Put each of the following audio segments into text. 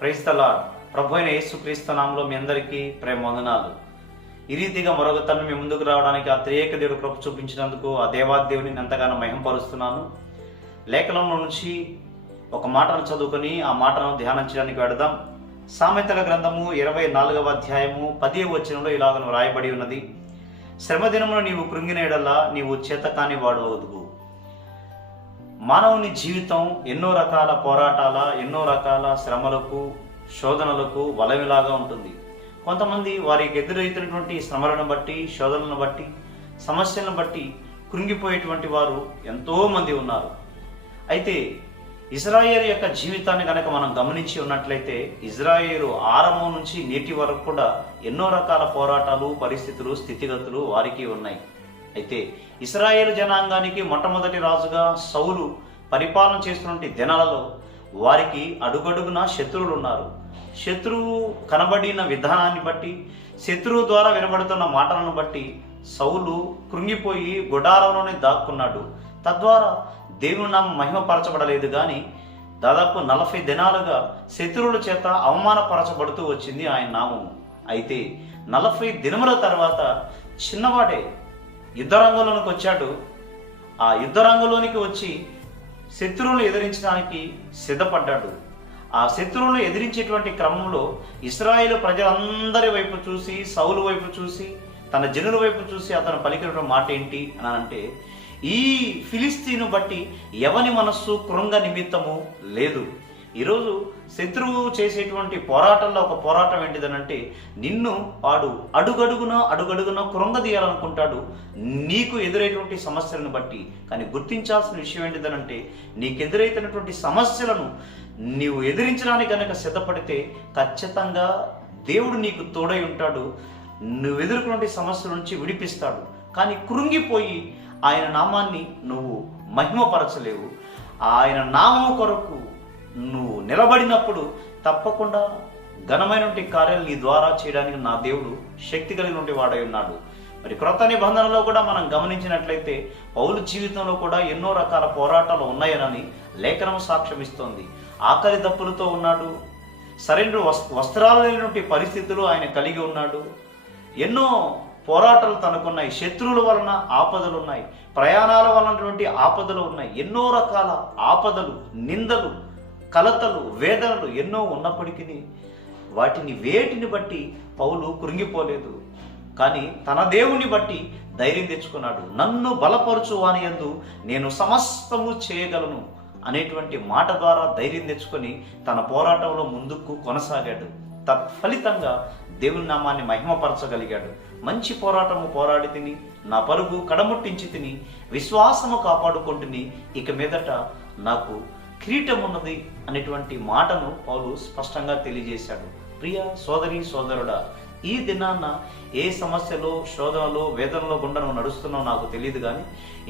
క్రైస్తల ప్రభు అయిన యేసుక్రీస్తు నామంలో మీ అందరికీ ప్రేమ వందనాలు. ఈ రీతిగా మరొక తను మీ ముందుకు రావడానికి ఆ త్రియేక దేవుడు కృప చూపించినందుకు ఆ దేవాదేవుని ఎంతగానో మహింపరుస్తున్నాను. లేఖనంలో నుంచి ఒక మాటను చదువుకొని ఆ మాటను ధ్యానం చేయడానికి వెడదాం. సామెతల గ్రంథము ఇరవై నాలుగవ అధ్యాయము పదే వచనంలో ఇలాగను రాయబడి ఉన్నది. శ్రమదినమును నీవు కృంగినేడల్లా నీవు చేతకాని వాడు వదుగు మానవుని జీవితం ఎన్నో రకాల పోరాటాల ఎన్నో రకాల శ్రమలకు శోధనలకు వలవిలాగా ఉంటుంది. కొంతమంది వారికి ఎదురవుతున్నటువంటి శ్రమలను బట్టి శోధనలను బట్టి సమస్యలను బట్టి కృంగిపోయేటువంటి వారు ఎంతోమంది ఉన్నారు. అయితే ఇజ్రాయేల్ యొక్క జీవితాన్ని కనుక మనం గమనించి ఉన్నట్లయితే ఇజ్రాయేలు ఆరంభం నుంచి నేటి వరకు కూడా ఎన్నో రకాల పోరాటాలు పరిస్థితులు స్థితిగతులు వారికి ఉన్నాయి. అయితే ఇస్రాయేల్ జనాంగానికి మొట్టమొదటి రాజుగా సౌలు పరిపాలన చేస్తున్నటువంటి దినాలలో వారికి అడుగడుగున శత్రువులు ఉన్నారు శత్రువు కనబడిన విధానాన్ని బట్టి శత్రువు ద్వారా వినబడుతున్న మాటలను బట్టి సౌలు కృంగిపోయి గుడారంలోనే దాక్కున్నాడు. తద్వారా దేవుని నామం మహిమపరచబడలేదు కానీ దాదాపు నలభై దినాలుగా శత్రువుల చేత అవమానపరచబడుతూ వచ్చింది ఆయన నామం అయితే నలభై దినముల తర్వాత చిన్నవాడే యుద్ధరంగంలోనికి వచ్చాడు. ఆ యుద్ధరంగంలోనికి వచ్చి శత్రువులను ఎదిరించడానికి సిద్ధపడ్డాడు. ఆ శత్రువులను ఎదిరించేటువంటి క్రమంలో ఇస్రాయేల్ ప్రజలందరి వైపు చూసి సౌలు వైపు చూసి తన జనుల వైపు చూసి అతను పలికిన మాట ఏంటి అని అంటే ఈ ఫిలిస్తీను బట్టి ఎవని మనస్సు కృంగ నిమిత్తము లేదు. ఈరోజు శత్రువు చేసేటువంటి పోరాటంలో ఒక పోరాటం ఏంటిదనంటే నిన్ను వాడు అడుగడుగున అడుగడుగున కృంగదీయాలనుకుంటాడు. నీకు ఎదురైనటువంటి సమస్యలను బట్టి. కానీ గుర్తించాల్సిన విషయం ఏంటిదనంటే నీకు ఎదురైతున్నటువంటి సమస్యలను నీవు ఎదిరించడానికి కనుక సిద్ధపడితే ఖచ్చితంగా దేవుడు నీకు తోడై ఉంటాడు. నువ్వు ఎదుర్కొనే సమస్యల నుంచి విడిపిస్తాడు. కానీ కృంగిపోయి ఆయన నామాన్ని నువ్వు మహిమపరచలేవు. ఆయన నామం కొరకు నువ్వు నిలబడినప్పుడు తప్పకుండా ఘనమైనటువంటి కార్యాలు నీ ద్వారా చేయడానికి నా దేవుడు శక్తి కలిగినటువంటి వాడై ఉన్నాడు. మరి క్రొత్త నిబంధనలో కూడా మనం గమనించినట్లయితే పౌలు జీవితంలో కూడా ఎన్నో రకాల పోరాటాలు ఉన్నాయనని లేఖనం సాక్ష్యం ఇస్తోంది ఆకలి దప్పులతో ఉన్నాడు. సరైన వస్- వస్త్రాలు లేనటువంటి పరిస్థితులు ఆయన కలిగి ఉన్నాడు. ఎన్నో పోరాటాలు తనకున్నాయి. శత్రువుల వలన ఆపదలు ఉన్నాయి. ప్రయాణాల వలనటువంటి ఆపదలు ఉన్నాయి. ఎన్నో రకాల ఆపదలు నిందలు కలతలు వేదనలు ఎన్నో ఉన్నప్పటికీ వాటిని వేటిని బట్టి పౌలు కృంగిపోలేదు. కానీ తన దేవుని బట్టి ధైర్యం తెచ్చుకున్నాడు. నన్ను బలపరచు వాని యందు నేను సమస్తము చేయగలను అనేటువంటి మాట ద్వారా ధైర్యం తెచ్చుకొని తన పోరాటంలో ముందుకు కొనసాగాడు. తత్ఫలితంగా దేవుని నామాన్ని మహిమపరచగలిగాడు. మంచి పోరాటము పోరాడి తిని నా పరుగు కడముట్టించి తిని విశ్వాసము కాపాడుకుంటుని ఇక మీదట నాకు కిరీటం ఉన్నది అనేటువంటి మాటను పౌలు స్పష్టంగా తెలియజేశాడు. ప్రియ సోదరి సోదరుడా ఈ దినాన్న ఏ సమస్యలో శోధనలో వేదనలో గుండా నువ్వు నడుస్తున్నావు నాకు తెలియదు కానీ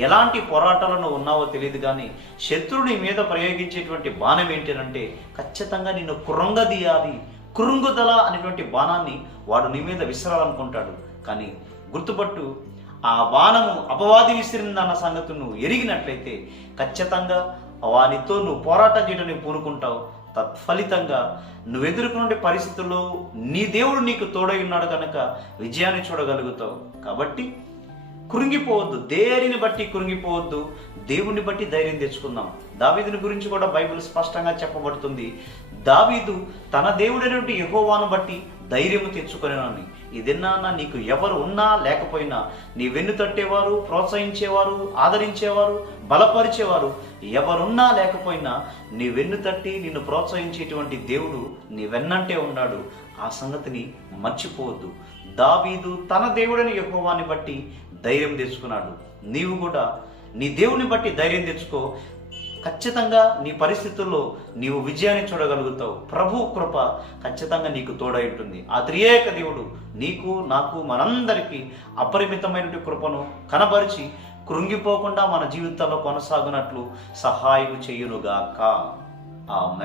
ఎలాంటి పోరాటాలను ఉన్నావో తెలియదు కానీ శత్రుని మీద ప్రయోగించేటువంటి బాణం ఏంటంటే ఖచ్చితంగా నిన్ను కురంగదీయాలి కురుంగుదల అనేటువంటి బాణాన్ని వాడు నీ మీద విసరాలనుకుంటాడు. కానీ గుర్తుపట్టు ఆ బాణము అపవాది విసిరిందన్న సంగతి నువ్వు ఎరిగినట్లయితే ఖచ్చితంగా వానితో నువ్వు పోరాటం చేయడానికి పూనుకుంటావు. తత్ఫలితంగా నువ్వు ఎదుర్కొనే పరిస్థితుల్లో నీ దేవుడు నీకు తోడై ఉన్నాడు కనుక విజయాన్ని చూడగలుగుతావు. కాబట్టి కృంగిపోవద్దు దేనిని బట్టి కృంగిపోవద్దు దేవుని బట్టి ధైర్యం తెచ్చుకుందాం. దావీదుని గురించి కూడా బైబిల్ స్పష్టంగా చెప్పబడుతుంది. దావీదు తన దేవుడైనటువంటి యహోవాను బట్టి ధైర్యము ఈ ఇదిన్నాన్న నీకు ఎవరు ఉన్నా లేకపోయినా నీ వెన్ను తట్టేవారు ప్రోత్సహించేవారు ఆదరించేవారు బలపరిచేవారు ఎవరున్నా లేకపోయినా నీ వెన్ను తట్టి నిన్ను ప్రోత్సహించేటువంటి దేవుడు నీ వెన్నంటే ఉన్నాడు. ఆ సంగతిని మర్చిపోవద్దు. దావీదు తన దేవుడని యహోవాన్ని బట్టి ధైర్యం తెచ్చుకున్నాడు. నీవు కూడా నీ దేవుని బట్టి ధైర్యం తెచ్చుకో. ఖచ్చితంగా నీ పరిస్థితుల్లో నీవు విజయాన్ని చూడగలుగుతావు. ప్రభు కృప ఖచ్చితంగా నీకు తోడై ఉంటుంది. ఆ త్రియేక దేవుడు నీకు నాకు మనందరికీ అపరిమితమైనటువంటి కృపను కనబరిచి కృంగిపోకుండా మన జీవితాల్లో కొనసాగునట్లు సహాయం చేయునుగాక. ఆ